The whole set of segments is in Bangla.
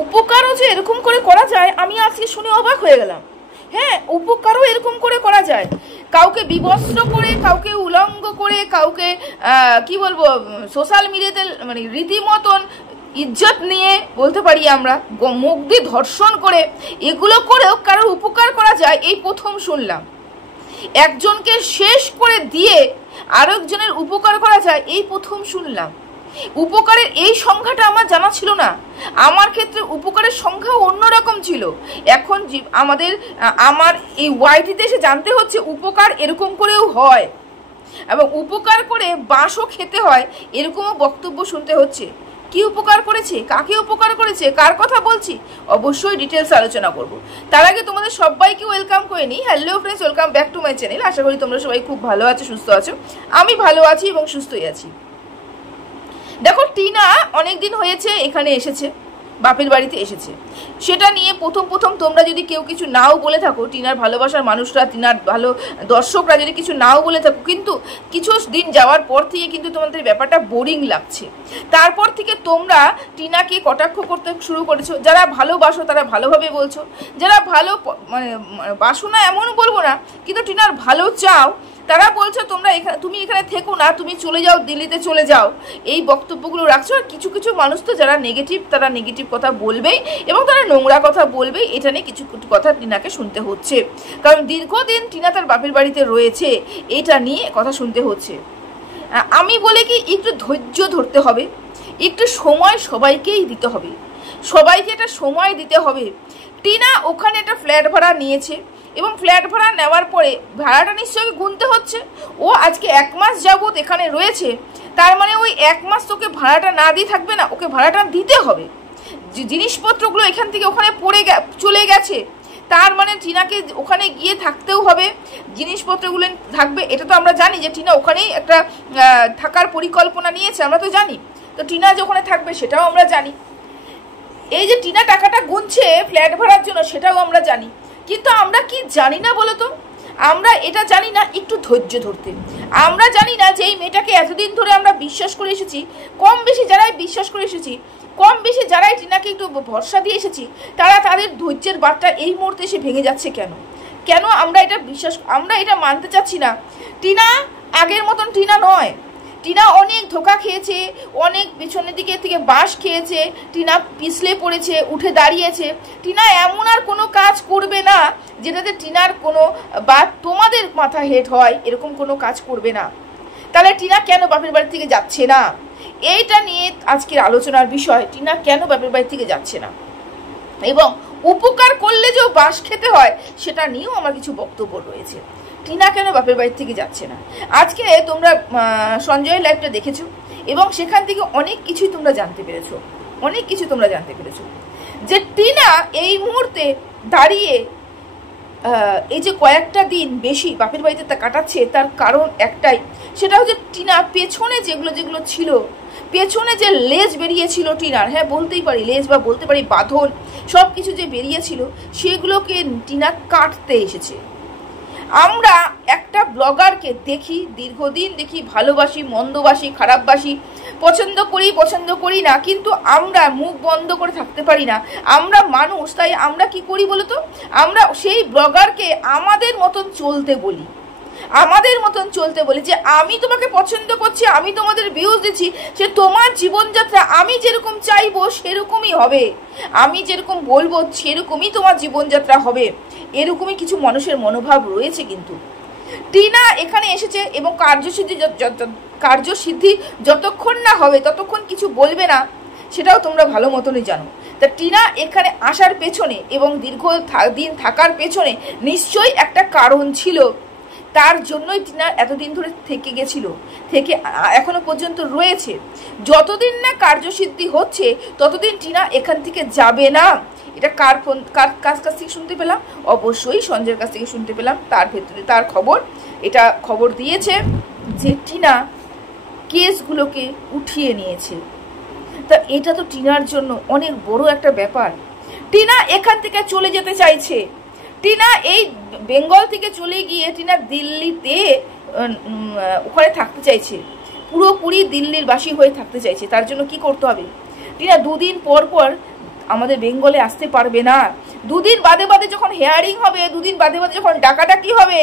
উপকারও যে এরকম করে করা যায় আমি আজকে শুনে অবাক হয়ে গেলাম। হ্যাঁ, উপকারও এরকম করে করা যায়, কাউকে বিবস্ত্র করে, কাউকে উলঙ্গ করে, কাউকে কি বলবো সোশ্যাল মিডিয়াতে মানে রীতিমতন ইজ্জত নিয়ে বলতে পারি আমরা, মুখ দিয়ে ধর্ষণ করে, এগুলো করেও কারোর উপকার করা যায় এই প্রথম শুনলাম। একজনকে শেষ করে দিয়ে আরেকজনের উপকার করা যায় এই প্রথম শুনলাম। উপকারের এই সংখ্যাটা আমার জানা ছিল না। আমার ক্ষেত্রে উপকারের সংখ্যা অন্যরকম ছিল। এখন আমার এই ওয়াইটিতে এসে জানতে হচ্ছে উপকার এরকম করেও হয়, এবং উপকার করে বাঁশও খেতে হয়, এরকমও বক্তব্য শুনতে হচ্ছে। কি উপকার করেছে, কাকে উপকার করেছে, কার কথা বলছি, অবশ্যই ডিটেলস আলোচনা করব। তার আগে তোমাদের সবাইকে ওয়েলকাম করে নিই। Hello friends, welcome back to my channel. আশা করি তোমরা সবাই খুব ভালো আছো, সুস্থ আছো। আমি ভালো আছি এবং সুস্থই আছি। দেখো, টিনা অনেকদিন হয়েছে এখানে এসেছে, বাপের বাড়িতে এসেছে। সেটা নিয়ে প্রথম তোমরা যদি কেউ কিছু নাও বলে থাকো, টিনার ভালোবাসার মানুষরা, টিনার ভালো দর্শকরা যদি কিছু নাও বলে থাকো, কিন্তু কিছু দিন যাওয়ার পর থেকে কিন্তু তোমাদের ব্যাপারটা বোরিং লাগছে। তারপর থেকে তোমরা টিনাকে কটাক্ষ করতে শুরু করেছো। যারা ভালোবাসো তারা ভালোভাবে বলছো, যারা ভালো মানে বাসো না এমন বলবো না, কিন্তু টিনার ভালো চাও, তারা বলছো তুমি এখানে থেকো না, তুমি চলে যাও, দিল্লিতে চলে যাও, এই বক্তব্যগুলো রাখছো। আর কিছু কিছু মানুষ তো যারা নেগেটিভ, তারা নেগেটিভ কথা বলবেই এবং তারা নোংরা কথা বলবেই। এটা নিয়ে কিছু কথা টিনাকে শুনতে হচ্ছে, কারণ দীর্ঘদিন টিনা তার বাপের বাড়িতে রয়েছে, এটা নিয়ে কথা শুনতে হচ্ছে। আমি বলি কি, একটু ধৈর্য ধরতে হবে, একটু সময় সবাইকেই দিতে হবে, সবাইকে একটা সময় দিতে হবে। টিনা ওখানে একটা ফ্ল্যাট ভাড়া নিয়েছে এবং ফ্ল্যাট ভাড়া নেওয়ার পরে ভাড়াটা নিশ্চয়ই গুনতে হচ্ছে। ও আজকে 1 মাস যাবত এখানে রয়েছে, তার মানে ওই 1 মাস তোকে ভাড়াটা না দিয়ে থাকবে না, ওকে ভাড়াটা দিতে হবে। জিনিসপত্রগুলো এখান থেকে ওখানে চলে গেছে, তার মানে টিনাকে ওখানে গিয়ে থাকতেও হবে, জিনিসপত্রগুলো থাকবে। এটা তো আমরা জানি যে টিনা ওখানেই একটা থাকার পরিকল্পনা নিয়েছে, আমরা তো জানি। তো টিনা যে ওখানে থাকবে সেটাও আমরা জানি। এই যে টিনা টাকাটা গুনছে ফ্ল্যাট ভাড়ার জন্য, সেটাও আমরা জানি। কিন্তু আমরা কি জানি না বলো তো? আমরা এটা জানি না একটু ধৈর্য ধরতে। আমরা জানি না যে এই মেয়েটাকে এতদিন ধরে আমরা বিশ্বাস করে এসেছি, কম বেশি যারাই বিশ্বাস করে এসেছি, কম বেশি যারাই টিনাকে একটু ভরসা দিয়ে এসেছি, তাদের ধৈর্যের বাঁধটা এই মুহূর্তে এসে ভেঙে যাচ্ছে কেন আমরা এটা মানতে চাচ্ছি না। টিনা আগের মতন টিনা নয়। টিনা অনেক ধোঁকা খেয়েছে, অনেক পিছনের দিকে থেকে বাঁশ খেয়েছে, টিনা পিছলে পড়েছে, উঠে দাঁড়িয়েছে। টিনা এমন আর কোনো কাজ করবে না যেটাতে টিনার কোনো বা তোমাদের মাথা হেট হয়, এরকম কোনো কাজ করবে না। তাহলে টিনা কেন বাপের বাড়ি থেকে যাচ্ছে না, এইটা নিয়ে আজকের আলোচনার বিষয়। টিনা কেন বাপের বাড়ি থেকে যাচ্ছে না এবং উপকার করলে যে বাঁশ খেতে হয়, সেটা নিয়েও আমার কিছু বক্তব্য রয়েছে। টিনা কেন বাপের বাড়ি থেকে যাচ্ছে না, আজকে তোমরা সঞ্জয়ের লাইভটা দেখেছো এবং সেখান থেকে অনেক কিছুই তোমরা জানতে পেরেছো, যে টিনা এই মুহূর্তে দাঁড়িয়ে এই যে কয়েকটা দিন বেশি বাপের বাড়িতে তা কাটাচ্ছে, তার কারণ একটাই, সেটা হচ্ছে টিনা পেছনে যেগুলো ছিল, পেছনে যে লেজ বেরিয়েছিল টিনার, হ্যাঁ বলতেই পারি লেজ বা বলতে পারি বাঁধন, সব কিছু যে বেরিয়েছিল সেগুলোকে টিনা কাটতে এসেছে। আমরা একটা ব্লগারকে দেখি, দীর্ঘদিন দেখি, ভালোবাসি, মন্দবাসি, খারাপবাসি, পছন্দ করি না, কিন্তু আমরা মুখ বন্ধ করে থাকতে পারি না। আমরা মানুষ, তাই আমরা কি করি বলতো, আমরা সেই ব্লগারকে আমাদের মতন চলতে বলি, যে আমি তোমাকে পছন্দ করছি, আমি তোমাদের ভিউজ দিচ্ছি, সে তোমার জীবনযাত্রা আমি যেরকম চাইবো সেরকমই হবে, আমি যেরকম বলবো সেরকমই তোমার জীবনযাত্রা হবে। এরকমই কিছু মানুষের মনোভাব রয়েছে। কিন্তু টিনা এখানে এসেছে এবং কার্যসিদ্ধি যতক্ষণ না হবে ততক্ষণ কিছু বলবে না, সেটাও তোমরা ভালো মতনই জানো। তা টিনা এখানে আসার পেছনে এবং দীর্ঘদিন থাকার পেছনে নিশ্চয়ই একটা কারণ ছিল, তার জন্যই টিনা এতদিন ধরে থেকে এখনো পর্যন্ত রয়েছে। যতদিন না কার্যসিদ্ধি হচ্ছে ততদিন টিনা এখান থেকে যাবে না। এটা কার কাছ থেকে শুনতে পেলাম? অবশ্যই সঞ্জয়ের কাছ থেকে শুনতে পেলাম। তার খবর দিয়েছে যে টিনা কেসগুলোকে উঠিয়ে নিয়েছে। তা এটা তো টিনার জন্য অনেক বড় একটা ব্যাপার। টিনা এখান থেকে চলে যেতে চাইছে। টিনা এই বেঙ্গল থেকে চলে গিয়ে টিনা দিল্লিতে ওখানে থাকতে চাইছে, পুরোপুরি দিল্লির বাসী হয়ে থাকতে চাইছে। তার জন্য কি করতে হবে? টিনা 2 দিন পর আমাদের বেঙ্গলে আসতে পারবে না। দুদিন বাদে বাদে যখন হেয়ারিং হবে, দুদিন বাদে বাদে যখন ডাকাডাকি হবে,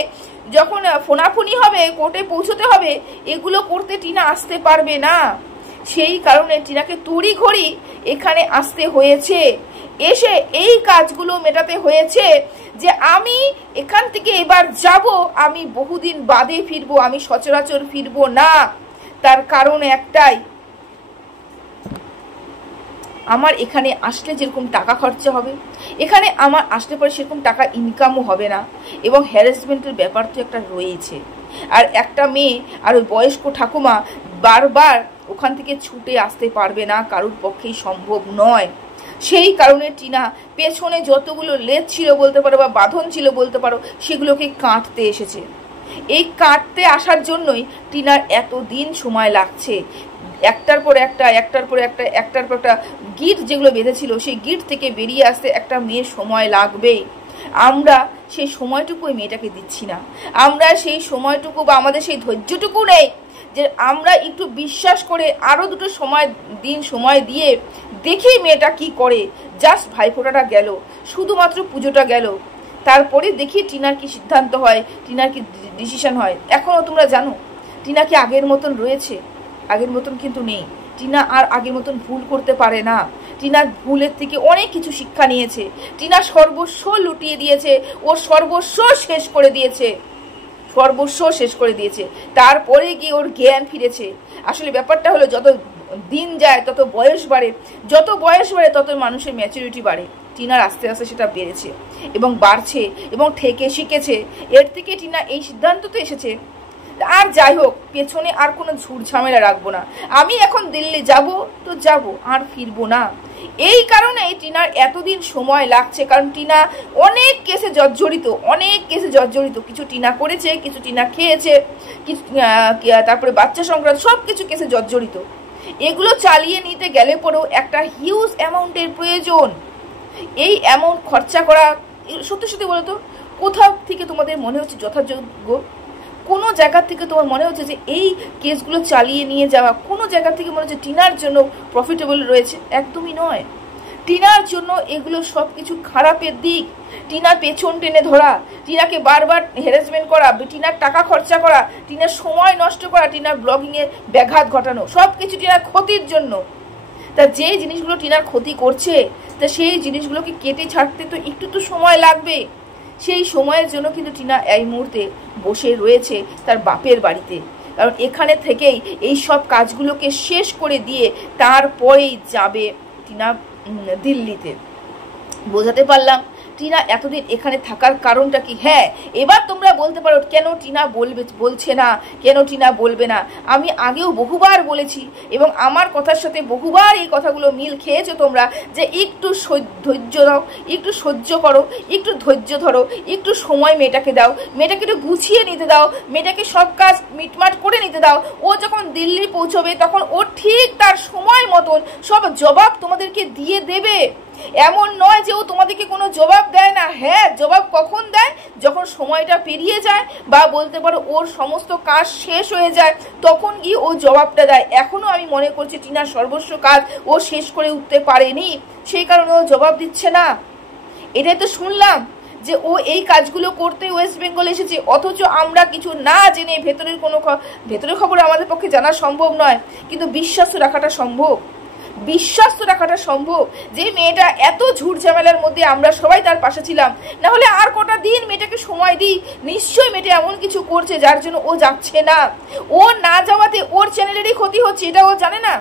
যখন ফোনাফুনি হবে, কোর্টে পৌঁছতে হবে, এগুলো করতে টিনা আসতে পারবে না। সেই কারণে টিনাকে তড়িঘড়ি এখানে আসতে হয়েছে, এসে এই কাজগুলো মেটাতে হয়েছে যে আমি এখান থেকে এবার যাব, আমি বহুদিন বাদে ফিরবো, আমি সচরাচর ফিরবো না। তার কারণ একটাই, আমার এখানে আসলে যেরকম টাকা খরচা হবে, এখানে আমার আসলে পরে সেরকম টাকা ইনকামও হবে না, এবং হ্যারাসমেন্টের ব্যাপার তো একটা রয়েছে। আর একটা মেয়ে আর ওই বয়স্ক ঠাকুমা বারবার ওখান থেকে ছুটে আসতে পারবে না, কারোর পক্ষেই সম্ভব নয়। সেই কারণে টিনা পেছনে যতগুলো লেজ ছিল বলতে পারো বা বাঁধন ছিল বলতে পারো, সেগুলোকে কাটতে এসেছে। এই কাটতে আসার জন্যই টিনার এতদিন সময় লাগছে। একটার পর একটা, একটার পর একটা, একটার পর একটা গিট যেগুলো বেঁধেছিল, সেই গিট থেকে বেরিয়ে আসতে একটা মেয়ের সময় লাগবেই। আমরা সেই সময়টুকু ওই মেয়েটাকে দিচ্ছি না। আমরা সেই সময়টুকু বা আমাদের সেই ধৈর্যটুকু নেই যে আমরা একটু বিশ্বাস করে আরও দুটো সময় দিয়ে দেখি মেয়েটা কি করে। জাস্ট ভাইফোঁটাটা গেল, শুধুমাত্র পুজোটা গেল, তারপরে দেখি টিনার কি সিদ্ধান্ত হয়, টিনার কি ডিসিশন হয়। এখনও তোমরা জানো টিনা কি আগের মতন রয়েছে? আগের মতন কিন্তু নেই। টিনা আর আগের মতন ভুল করতে পারে না। টিনা ভুলের থেকে অনেক কিছু শিক্ষা নিয়েছে। টিনা সর্বস্ব লুটিয়ে দিয়েছে, ওর সর্বস্ব শেষ করে দিয়েছে, সর্বস্ব শেষ করে দিয়েছে। তারপরে গিয়ে ওর জ্ঞান ফিরেছে। আসলে ব্যাপারটা হলো, যত দিন যায় তত বয়স বাড়ে, যত বয়স বাড়ে তত মানুষের ম্যাচুরিটি বাড়ে। টিনার আস্তে আস্তে সেটা বেড়েছে এবং বাড়ছে এবং ঠেকে শিখেছে। এর থেকে টিনা এই সিদ্ধান্ত তো এসেছে, আর যাই হোক পেছনে আর কোনো ঝুট ঝামেলা রাখবো না। আমি এখন দিল্লি যাব তো যাব, আর ফিরবো না। এই কারণেই টিনার এতদিন সময় লাগছে, কারণ টিনা অনেক কেসে জর্জরিত, অনেক কেসে জর্জরিত। কিছু টিনা করেছে, কিছু টিনা খেয়েছে, কিছু তারপরে বাচ্চা সংক্রান্ত সব কিছু কেসে জর্জরিত। এগুলো চালিয়ে নিতে গেলে পরেও একটা হিউজ অ্যামাউন্টের প্রয়োজন। এই অ্যামাউন্ট খরচা করা সত্যি সত্যি বলতো, কোথাও থেকে তোমাদের মনে হচ্ছে যথাযোগ্য? কোনো জায়গা থেকে তোমার মনে হচ্ছে যে এই কেসগুলো চালিয়ে নিয়ে যাওয়া কোনো জায়গা থেকে মনে হচ্ছে টিনার জন্য প্রফিটেবল রয়েছে? একদমই নয়। টিনার জন্য এগুলো সব কিছু খারাপের দিক। টিনার পেছন টেনে ধরা, টিনাকে বারবার হ্যারাসমেন্ট করা, টিনার টাকা খরচা করা, টিনার সময় নষ্ট করা, টিনার ব্লগিংয়ে ব্যাঘাত ঘটানো, সব কিছু টিনার ক্ষতির জন্য। তা যে জিনিসগুলো টিনার ক্ষতি করছে, তা সেই জিনিসগুলোকে কেটে ছাড়তে তো একটু তো সময় লাগবে। সেই সময়ের জন্য কিন্তু টিনা এই মুহূর্তে বসে রয়েছে তার বাপের বাড়িতে, কারণ এখানে থেকেই এই সব কাজগুলোকে শেষ করে দিয়ে তারপরেই যাবে টিনা দিল্লিতে। বোঝাতে পারলাম টিনা এতদিন এখানে থাকার কারণটা কি? হ্যাঁ, এবার তোমরা বলতে পারো কেন টিনা বলছে না, কেন টিনা বলবে না। আমি আগেও বহুবার বলেছি এবং আমার কথার সাথে বহুবার এই কথাগুলো মিল খেয়েছো তোমরা, যে একটু ধৈর্য দাও, একটু সহ্য করো, একটু ধৈর্য ধরো, একটু সময় মেয়েটাকে দাও, মেয়েটাকে একটু গুছিয়ে নিতে দাও, মেয়েটাকে সব কাজ মিটমাট করে নিতে দাও। ও যখন দিল্লি পৌঁছবে তখন ও ঠিক তার সময় মতন সব জবাব তোমাদেরকে দিয়ে দেবে। এমন নয় যে ও তোমাদেরকে কোনো জবাব দেয় না। হ্যাঁ, জবাব কখন দেয়? যখন সময়টা পেরিয়ে যায় বা বলতে পারো ওর সমস্ত কাজ শেষ হয়ে যায়, তখন গিয়ে ও জবাবটা দেয়। এখনো আমি মনে করছি টিনার সর্বস্ব কাজ ও শেষ করে উঠতে পারেনি, সেই কারণে ও জবাব দিচ্ছে না। এটাই তো শুনলাম যে ও এই কাজগুলো করতে ওয়েস্ট বেঙ্গল এসেছে, অথচ আমরা কিছু না জেনে ভেতরের খবর আমাদের পক্ষে জানা সম্ভব নয়, কিন্তু বিশ্বাস রাখাটা সম্ভব। বিশ্বাস তো রাখাটা সম্ভব যে মেয়েটা এত ঝুট ঝামেলার মধ্যে আমরা সবাই তার পাশে ছিলাম। না হলে আর কটা দিন মেয়েটাকে সময় দিই, নিশ্চয়ই মেয়েটা এমন কিছু করছে যার জন্য ও যাচ্ছে না। ও না যাওয়াতে ওর চ্যানেলেরই ক্ষতি হচ্ছে, এটা ও জানে না?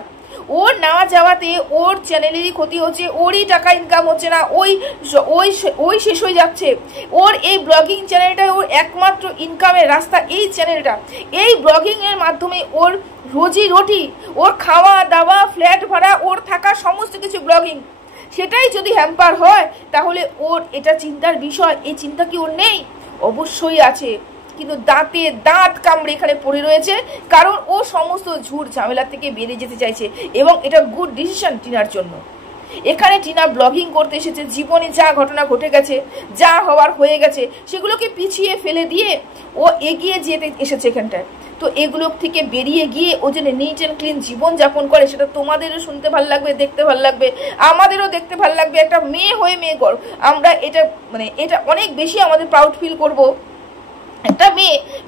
ওর না যাওয়াতে ওর চ্যানেলেরই ক্ষতি হচ্ছে, ওরই টাকা ইনকাম হচ্ছে না, ওই শেষ হয়ে যাচ্ছে। ওর এই ব্লগিং চ্যানেলটা ওর একমাত্র ইনকামের রাস্তা। এই চ্যানেলটা, এই ব্লগিং এর মাধ্যমে ওর রোজি রুটি, ওর খাওয়া দাওয়া, ফ্ল্যাট ভাড়া, ওর থাকা সমস্ত কিছু ব্লগিং। সেটাই যদি হ্যাম্পার হয় তাহলে ওর এটা চিন্তার বিষয়। এই চিন্তা কি ওর নেই? অবশ্যই আছে, কিন্তু দাঁতে দাঁত কামড়ে এখানে পড়ে রয়েছে, কারণ ও সমস্ত ঝুট ঝামেলা থেকে বেরিয়ে যেতে চাইছে এবং এটা গুড ডিসিশন টিনার জন্য। এখানে টিনা ব্লগিং করতে এসেছে, জীবনে যা ঘটনা ঘটে গেছে, যা হওয়ার হয়ে গেছে, সেগুলোকে পিছিয়ে ফেলে দিয়ে ও এগিয়ে যেতে এসেছে এখানটায়। তো এগুলো থেকে বেরিয়ে গিয়ে ও যেন নিট অ্যান্ড ক্লিন জীবন যাপন করে, সেটা তোমাদেরও শুনতে ভালো লাগবে, দেখতে ভালো লাগবে, আমাদেরও দেখতে ভালো লাগবে। একটা মেয়ে হয়ে মেয়ে গর্ব, আমরা এটা এটা অনেক বেশি আমাদের প্রাউড ফিল করব। একটা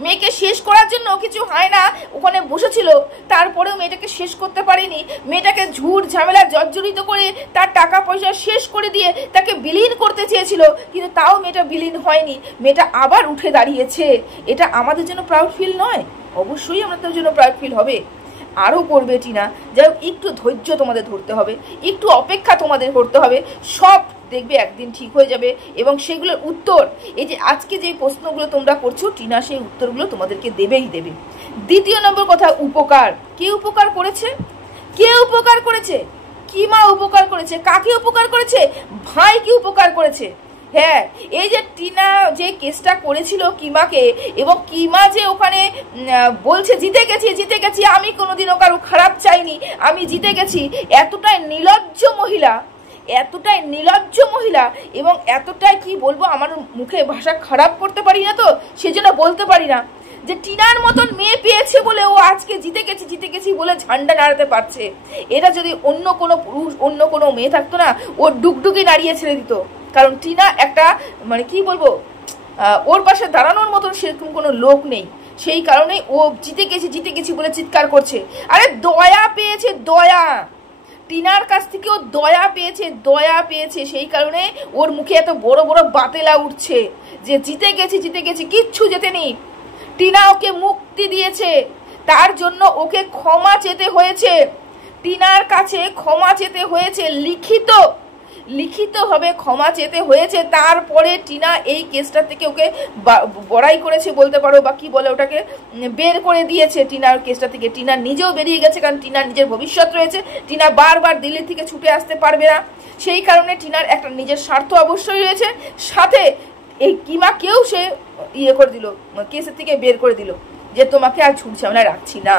মেয়েকে শেষ করার জন্য কিছু হয় না, ওখানে বসেছিল, তারপরেও মেয়েটাকে শেষ করতে পারেনি। মেয়েটাকে ঝুট ঝামেলা জর্জরিত করে তার টাকা পয়সা শেষ করে দিয়ে তাকে বিলীন করতে চেয়েছিল, কিন্তু তাও মেয়েটা বিলীন হয়নি, মেয়েটা আবার উঠে দাঁড়িয়েছে। এটা আমাদের জন্য প্রাউড ফিল নয়? অবশ্যই আমাদের জন্য প্রাউড ফিল হবে। আরও করবে টিনা। যাই হোক, একটু ধৈর্য তোমাদের ধরতে হবে, একটু অপেক্ষা তোমাদের করতে হবে, সব দেখবে একদিন ঠিক হয়ে যাবে। এবং সেগুলোর উত্তর, এই যে আজকে যে প্রশ্নগুলো তোমরা করছো, টিনা সেই উত্তরগুলো তোমাদেরকে দেবেই দেবে। দ্বিতীয় নম্বর কথা, উপকার। কে উপকার করেছে? কে উপকার করেছে? কিমা উপকার করেছে। কাকে উপকার করেছে? ভাইকে উপকার করেছে। হ্যাঁ, এই যে টিনা যে কেসটা করেছিল কিমাকে, এবং কিমা যে ওখানে বলছে জিতে গেছি, আমি কোনোদিনও কারো খারাপ চাইনি, আমি জিতে গেছি, এতটাই নির্লজ্জ মহিলা, এতটাই নির্লজ্জ মহিলা, এবং এতটাই কি বলবো, আমার মুখে ভাষা খারাপ করতে পারি না, তো সেজন্য বলতে পারি না, যে টিনার মতন মেয়ে পেয়েছে বলে ও আজকে জিতে গেছি বলে ঝান্ডা নাড়াতে পারছে। এটা যদি অন্য কোনো পুরুষ, অন্য কোনো মেয়ে থাকতো না, ও ডুগডুগি নাড়িয়ে ছেড়ে দিত। কারণ টিনা একটা কি বলবো, ওর পাশে দাঁড়ানোর মতন সেরকম কোনো লোক নেই, সেই কারণে ও জিতে গেছি বলে চিৎকার করছে। আরে দয়া পেয়েছে, দয়া, টিনার কাছ থেকে ও দয়া পেয়েছে, সেই কারণে ওর মুখে এত বড় বড় বাতেলা উঠছে যে জিতে গেছি, কিচ্ছু জেতেনি। টিনা ওকে মুক্তি দিয়েছে, তার জন্য ওকে ক্ষমা চেতে হয়েছে, টিনার কাছে ক্ষমা চেতে হয়েছে, লিখিতভাবে ক্ষমা চেতে হয়েছে। তারপরে টিনা এই কেসটা থেকে ওকে বড়াই করেছে বলতে পারো, বা কি বলে ওটাকে, বের করে দিয়েছে টিনার কেসটা থেকে। টিনা নিজেও বেরিয়ে গেছে, কারণ টিনার নিজের ভবিষ্যৎ রয়েছে, টিনা বারবার দিল্লি থেকে ছুটে আসতে পারবে না, সেই কারণে টিনার একটা নিজের স্বার্থ অবশ্যই রয়েছে। সাথে এই কিমাকেও সে করে দিল, কেসের থেকে বের করে দিল, যে তোমাকে আর ঝুট ঝামেলা রাখছি না,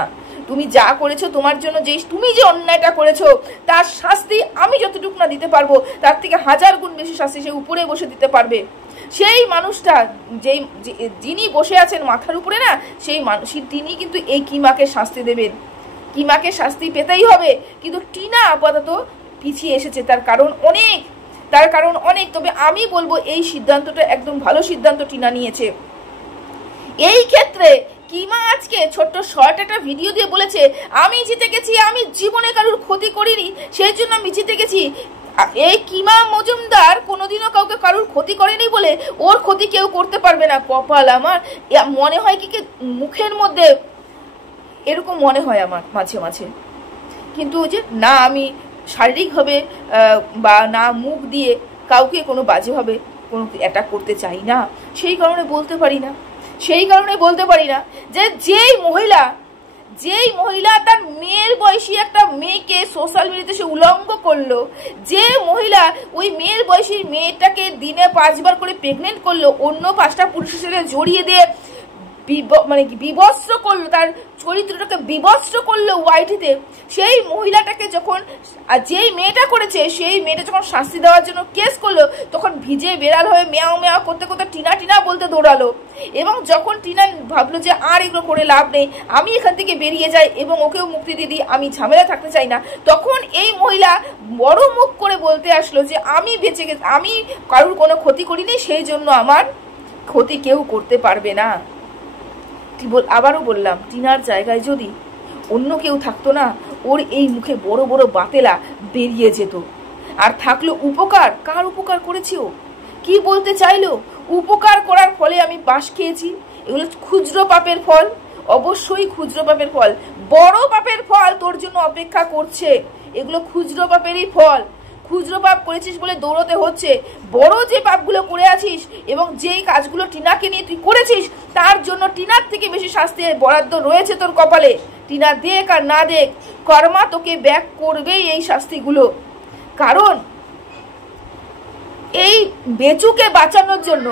তুমি যা করেছো, তোমার জন্য তুমি যে অন্যায়টা করেছো তার শাস্তি আমি যতটুকু না দিতে পারবো, তার থেকে 1000 গুণ বেশি শাস্তি সে উপরে বসে দিতে পারবে। সেই মানুষটা, যিনি বসে আছেন মাথার উপরে না, সেই মানুষ, তিনি কিন্তু এই কিমাকে শাস্তি দেবেন, কিমাকে শাস্তি পেতেই হবে। কিন্তু টিনা আপাতত পিছিয়ে এসেছে, তার কারণ অনেক। তবে আমি বলবো এই সিদ্ধান্তটা একদম ভালো সিদ্ধান্ত টিনা নিয়েছে। এই ক্ষেত্রে কিমা আজকে ছোট্ট শর্ট একটা ভিডিও দিয়ে বলেছে, আমি জিতে গেছি, আমি জীবনে কারোর ক্ষতি করিনি, সেই জন্য আমি জিতে গেছি। এই কিমা মজুমদার কোনোদিনও কাউকে কারোর ক্ষতি করেনি বলে ওর ক্ষতি কেউ করতে পারবে না। কপাল আমার, মনে হয় কি মুখের মধ্যে এরকম মনে হয় আমার মাঝে মাঝে, কিন্তু ওই যে না, আমি শারীরিকভাবে বা না মুখ দিয়ে কাউকে কোনো বাজেভাবে কোনো অ্যাটাক করতে চাই না, সেই কারণে বলতে পারি না যে যেই মহিলা তার মেয়ের বয়সী একটা মেয়েকে সোশ্যাল মিডিয়াতে সে উলঙ্গ করলো, যে মহিলা ওই মেয়ের বয়সী মেয়েটাকে দিনে 5 বার করে প্রেগনেন্ট করলো, অন্য 5টা পুরুষের সাথে জড়িয়ে দিয়ে বিবস্ত্র করলো, তার চরিত্রটাকে বিবস্ত্র করলো ওয়াইটিতে, সেই মহিলাটাকে যখন, যেই মেয়েটা করেছে সেই মেয়েটা যখন শাস্তি দেওয়ার জন্য কেস করলো, তখন ভিজে বেড়াল হয়ে মেয়াও মেয়াও করতে টিনা বলতে দৌড়ালো। এবং যখন টিনা ভাবলো যে আর এগুলো করে লাভ নেই, আমি এখান থেকে বেরিয়ে যাই এবং ওকেও মুক্তি দিয়ে দিই, আমি ঝামেলা থাকতে চাই না, তখন এই মহিলা বড় মুখ করে বলতে আসলো যে আমি বেঁচে গেছি, আমি কারোর কোনো ক্ষতি করিনি, সেই জন্য আমার ক্ষতি কেউ করতে পারবে না। আবারও বললাম, টিনার জায়গায় যদি অন্য কেউ থাকতো না, ওর এই মুখে বড় বড় বাতেলা বেরিয়ে যেত। আর থাকলো উপকার, কার উপকার করেছি, ও কি বলতে চাইলো, উপকার করার ফলে আমি বাস খেয়েছি, এগুলো খুচরো পাপের ফল, অবশ্যই খুচরো পাপের ফল। বড় পাপের ফল তোর জন্য অপেক্ষা করছে, এগুলো খুচরো পাপেরই ফল। খুচরো পাপ করেছিস বলে দৌড়তে হচ্ছে, বড় যে পাপগুলো করে আছিস এবং যেই কাজগুলো টিনাকে নিয়ে তুই করেছিস, তার জন্য টিনার থেকে বেশি শাস্তি বরাদ্দ রয়েছে তোর কপালে। টিনা দেখ আর না দেখ, কর্মা তোকে ব্যাক করবেই এই শাস্তিগুলো। কারণ এই বেচুকে বাঁচানোর জন্য,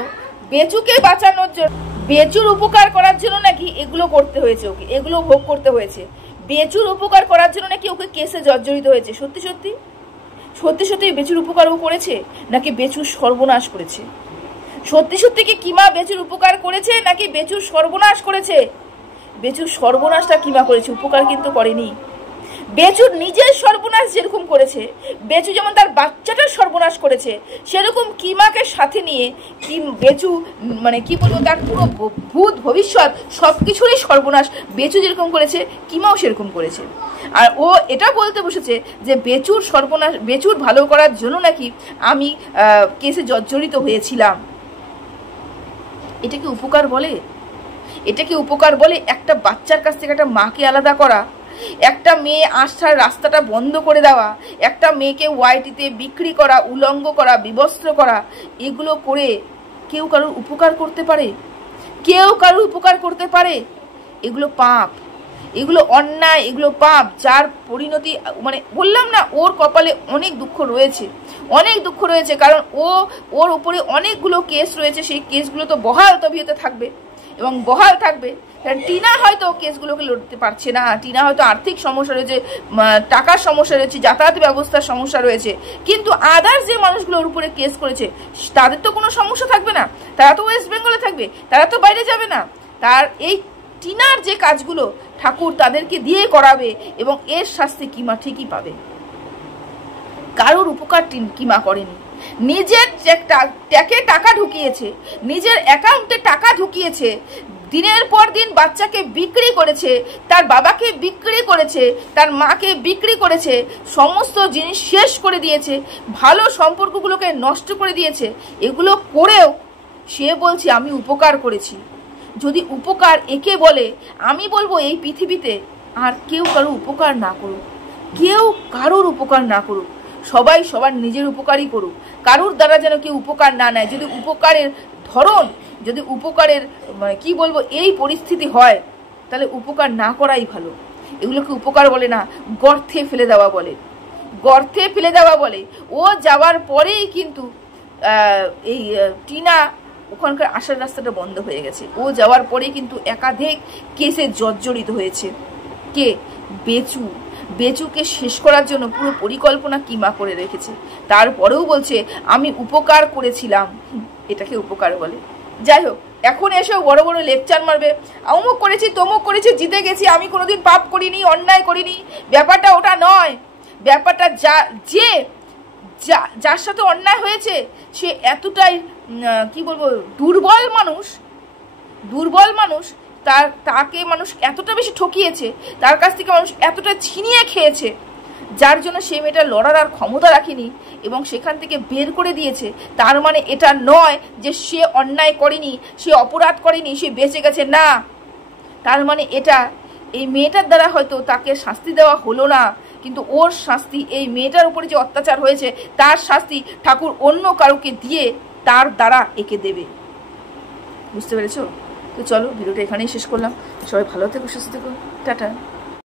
বেচুর উপকার করার জন্য নাকি এগুলো করতে হয়েছে, ওকে এগুলো ভোগ করতে হয়েছে। বেচুর উপকার করার জন্য নাকি ওকে কেসে জর্জরিত হয়েছে। সত্যি বেচুর উপকার ও করেছে, নাকি বেচুর সর্বনাশ করেছে? সত্যি কি কিমা বেচুর উপকার করেছে, নাকি বেচুর সর্বনাশ করেছে? বেচুর সর্বনাশটা কিমা করেছে, উপকার কিন্তু করেনি। বেচুর নিজের সর্বনাশ যেরকম করেছে, বেচু যেমন তার বাচ্চাটার সর্বনাশ করেছে, সেরকম কিমাকে সাথে নিয়ে বেচু মানে কি বলবো, তার পুরো ভূত ভবিষ্যৎ সব কিছুরই সর্বনাশ বেচু যেরকম করেছে, কিমাও সেরকম করেছে। আর ও এটা বলতে বসেছে যে বেচুর সর্বনাশ, বেচুর ভালো করার জন্য নাকি আমি কেসে জর্জরিত হয়েছিলাম। এটা কি উপকার বলে? এটা কি উপকার বলে? একটা বাচ্চার কাছ থেকে একটা মাকে আলাদা করা, একটা মেয়ে আসার রাস্তাটা বন্ধ করে দেওয়া, একটা মেয়েকে ওয়াইটিতে বিক্রি করা, উলঙ্গ করা, বিবস্ত্র করা, এগুলো করে কেউ কারোর উপকার করতে পারে? কেউ কারোর উপকার করতে পারে? এগুলো পাপ, এগুলো অন্যায়, এগুলো পাপ, যার পরিণতি মানে বললাম না, ওর কপালে অনেক দুঃখ রয়েছে, অনেক দুঃখ রয়েছে। কারণ ওর উপরে অনেকগুলো কেস রয়েছে, সেই কেসগুলো তো বহাল তবিয়তে থাকবে এবং বহাল থাকবে। টিনা হয়তো কেসগুলোকে লড়তে পারছে না, টিনা হয়তো আর্থিক সমস্যা রয়েছে, টাকার সমস্যা রয়েছে, যাতায়াত ব্যবস্থার সমস্যা রয়েছে, কিন্তু আদার্স যে মানুষগুলোর উপরে কেস করেছে তাদের তো কোনো সমস্যা থাকবে না, তারা তো ওয়েস্ট বেঙ্গলে থাকবে, তারা তো বাইরে যাবে না। তার এই টিনার যে কাজগুলো ঠাকুর তাদেরকে দিয়ে করাবে এবং এর শাস্তি কিমা ঠিকই পাবে। কারোর উপকার কিমা করেনি, নিজের ট্যাকে টাকা ঢুকিয়েছে, নিজের অ্যাকাউন্টে টাকা ঢুকিয়েছে, দিনের পর দিন বাচ্চাকে বিক্রি করেছে, তার বাবাকে বিক্রি করেছে, তার মাকে বিক্রি করেছে, সমস্ত জিনিস শেষ করে দিয়েছে, ভালো সম্পর্কগুলোকে নষ্ট করে দিয়েছে। এগুলো করেও সে বলছে আমি উপকার করেছি। যদি উপকার একে বলে, আমি বলবো এই পৃথিবীতে আর কেউ কারো উপকার না করুক, কেউ কারোর উপকার না করুক, সবাই সবার নিজের উপকারই করুক, কারোর দ্বারা যেন কেউ উপকার না নেয়। যদি উপকারের ধরন, যদি উপকারের মানে কি বলবো এই পরিস্থিতি হয়, তাহলে উপকার না করাই ভালো। এগুলোকে উপকার বলে না, গর্তে ফেলে দেওয়া বলে, গর্তে ফেলে দেওয়া বলে। ও যাওয়ার পরেই কিন্তু এই টিনা ওখানকার আসার রাস্তাটা বন্ধ হয়ে গেছে। ও যাওয়ার পরে কিন্তু একাধিক কেসে জর্জরিত হয়েছে। কে? বেচু। বেচুকে শেষ করার জন্য পুরো পরিকল্পনা কিমা করে রেখেছে। তারপরেও বলছে আমি উপকার করেছিলাম। এটাকে উপকার বলে? যাই হোক, এখন এসেও বড় বড় লেকচার মারবে, অমুক করেছি, তমুক করেছি, জিতে গেছি, আমি কোনোদিন পাপ করিনি, অন্যায় করিনি। ব্যাপারটা ওটা নয়। ব্যাপারটা যার সাথে অন্যায় হয়েছে সে এতটাই কি বলবো দুর্বল মানুষ, তাকে মানুষ এতটা বেশি ঠকিয়েছে, তার কাছ থেকে মানুষ এতটা ছিনিয়ে খেয়েছে, যার জন্য সে মেয়েটা লড়ার আর ক্ষমতা রাখেনি এবং সেখান থেকে বের করে দিয়েছে। তার মানে এটা নয় যে সে অন্যায় করেনি, সে অপরাধ করেনি, সে বেঁচে গেছে, না। তার মানে এটা এই মেয়েটার দ্বারা হয়তো তাকে শাস্তি দেওয়া হলো না, কিন্তু ওর শাস্তি, এই মেয়েটার উপরে যে অত্যাচার হয়েছে তার শাস্তি ঠাকুর অন্য কারোকে দিয়ে তার দ্বারা একে দেবে। বুঝতে পেরেছো? তো চলো, ভিডিওটা এখানেই শেষ করলাম। সবাই ভালো থেকো, সুস্থ থেকো, টাটা।